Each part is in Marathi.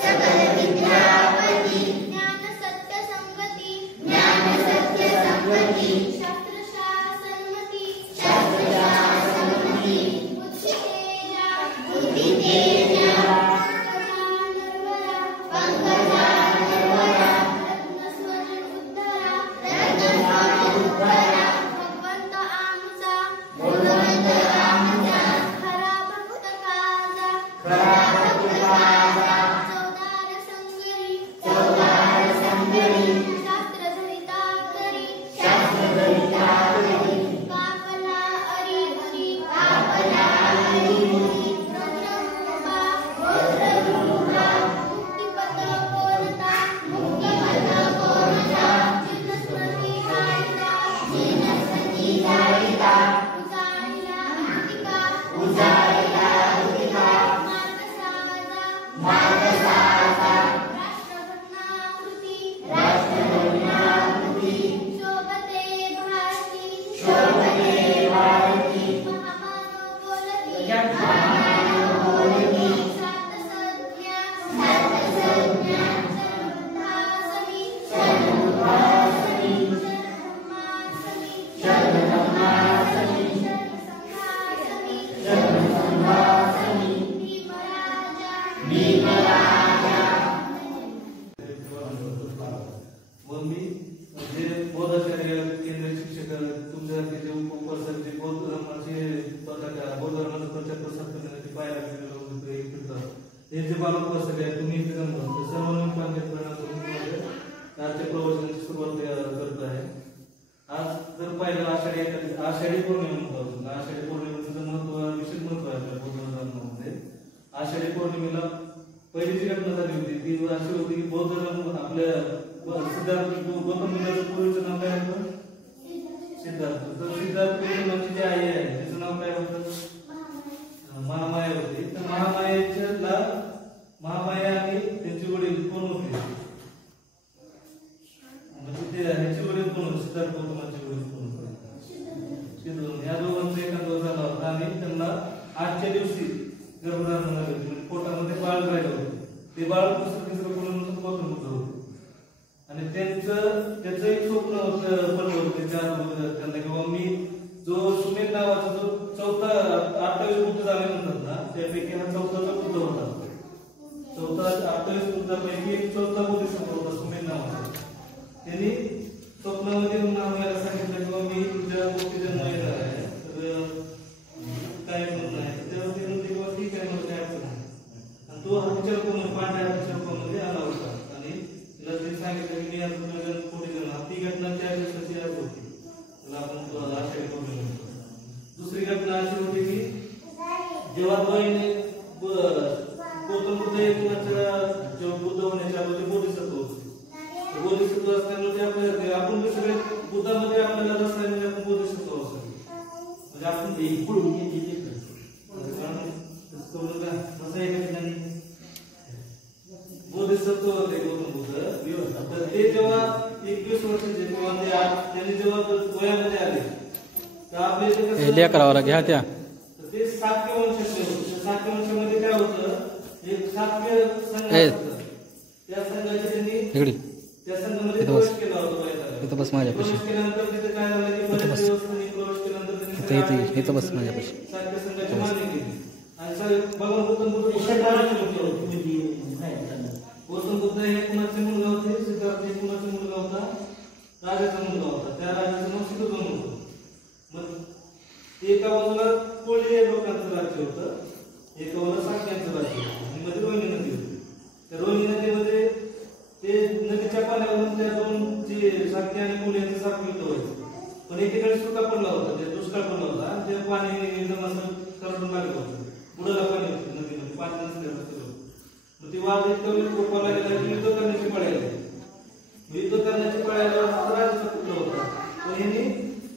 सकल बसले आहे, तुम्ही इथे जमलो सर्व पंचायत आजच्या प्रवचनाची सुरुवात करत आहे. आज जर पाहिलं आषाढी पौर्णिमा म्हणतो. आषाढी पौर्णिमेचं महत्व विशेष महत्व आहे आपल्या बौद्ध धर्मामध्ये. आषाढी पौर्णिमेला पहिली जी घटना झाली होती ती अशी होती की बौद्ध धर्म आपल्या सिद्धार्थ गौतम बुद्धाचं पूर्वीचं नाव काय होतं? सिद्धार्थ. तर सिद्धार्थ गौतमाची जी आई आहे तिचं नाव काय होतं? महामाया होती. तर महामाया आणि त्यांचे वडील कोण होते? म्हणजे ह्याचे वडील कोण होते? सिद्धार्थ गौतमाचे वडील कोण होते? या दोघांचा एखादा झाला होता आणि त्यांना आजच्या दिवशी गर्भधारण झाली होती. म्हणजे पोटामध्ये बाळ राहिलं होतं. ते बाळ दुसरं कोण गौतम बुद्ध होते. आणि त्याचं एक स्वप्न होतं पडलं होतं त्यांना किंवा मी जो सुमेध नावाचा जो चौथा 28 बुद्ध झाले म्हणतात ना त्यापैकी हा चौथाचा बुद्ध होता. 28 बुद्धापैकी एक चौथा बुद्धिस्ट होता सुमेध नावाचा. त्यांनी स्वप्नामध्ये महामायाला सांगितलं किंवा मी तुझ्या गोष्टी जन्म येणार आहे तर काय म्हणत नाही. तेव्हा ते म्हणते किंवा ठीक आहे मला काय अडचण नाही. आणि तो हत्तीच्या पांढऱ्या हत्तीच्या रूपामध्ये आला होता आणि तिला ते सांगितलं की मी आज तुझ्या कोटी जन्म. ती घटना त्या दिवसाची आज होती. आपण आषाढी पौर्णिमा म्हणतो. दुसरी घटना अशी होती की जेव्हा द्वैने गौतम बुद्ध जेव्हा बुद्ध होण्याच्या अगोदर बोधिसत्व होते. बोधिसत्व असल्यामुळे आपण सगळे बुद्धामध्ये आपल्याला रस्त्यामध्ये आपण बोधिसत्व असतो. म्हणजे आपण बोधिसत्व होते गौतम बुद्ध. तर ते जेव्हा 21 वर्षाचे किंवा त्यांनी जेव्हा वयामध्ये आले तर आपले करावं घ्या त्या ते 7व्या वंशाचे होते. 7व्या वंशामध्ये काय होतं एक 7व्य संघ त्या संघाचे त्यांनी त्या संघामध्ये प्रवेश केला होता. बस माझ्यापाशी प्रवेश केल्यानंतर तिथे काय झालं की बरेच दिवस त्यांनी प्रवेश केल्यानंतर इथं बस माझ्यापाशी 7व्या संघाची मान्य केली. आणि भगवान गौतम बुद्ध गौतम बुद्ध हे कुणाचे मुलगा होते? सिद्धार्थ हे कुणाचा मुलगा होता? राजाचा मुलगा होता. त्या राजाचं नाव सिद्धोधन होतं. मग एका बाजूला कोळी लोकांचं राज्य होतं, एका बाजूला साक्यांचं राज्य होतं आणि मध्ये रोहिणी नदी होती. त्या रोहिणी नदीमध्ये ते नदीच्या पाण्यावरून त्या दोन जे साक्य आणि कोळी यांचं साखळीत व्हायचं. पण एकीकडे सुका पडला होता, ते दुष्काळ पडला होता आणि ते पाणी एकदम असं करडून लागलं होतं. बुडाला पाणी होतं नदीमध्ये, पाणी नसल्याचं सगळं. मग ती वाद इतका कोपाला गेला की युद्ध करण्याची पळायला. युद्ध करण्याची पळायला राजाचा पुत्र होता. पण यांनी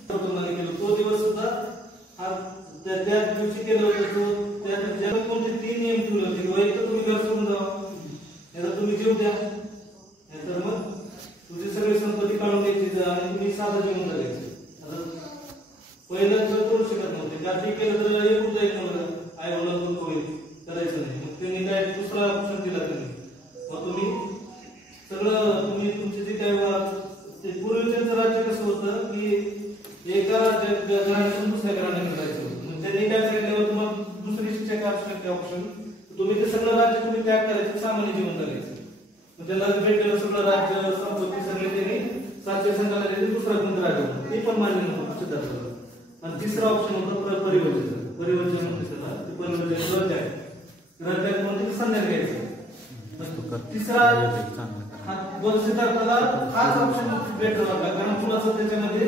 केलं. तो दिवस सुद्धा त्या दिवशी केलं होतं. त्यात कोणते 3 नियम ठेवले होते किंवा एक तर तुम्ही घर सोडून जावा, नाहीतर तुम्ही जीव द्या, नाहीतर मग तुझी सगळी संपत्ती काढून घ्यायची आणि तुम्ही साधा जीवन जगायचं. आता पहिलं तर करू शकत नव्हते. त्या केलं तर एक मुलगा आई वडिलांकडून होईल करायचं नाही. मग त्यांनी काय दुसरा ऑप्शन दिला त्यांनी. मग तुम्ही तुमचे जे काय ते पूर्वीचं राज्य कसं होतं की एका घराण्यातून दुसऱ्या घराण्याकडे जायचं होतं. मग त्यांनी काय सांगितलं तुम्हाला दुसरी शिक्षा काय असू ऑप्शन तुम्ही ते सगळं राज्य तुम्ही त्याग करायचं, सामान्य जीवन जगायचं. मग त्याला भेटलेलं सगळं राज्य संपत्ती सगळे त्यांनी 7व्या संघाला दिले. दुसरा कोणतं राज्य होतं ते पण मान्य नव्हतं सिद्धार्थाला. आणि तिसरा ऑप्शन होता परिवर्तन. परिवर्तन म्हणते त्याला ते परिवर्तन रद्द आहे. रद्द आहे म्हणजे संन्यास घ्यायचा. तिसरा सिद्धार्थाला हाच ऑप्शन भेटला होता कारण कुणाचं त्याच्यामध्ये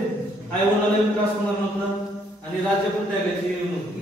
आई वडिलाला त्रास होणार नव्हता आणि राज्य पण त्यागायची नव्हती.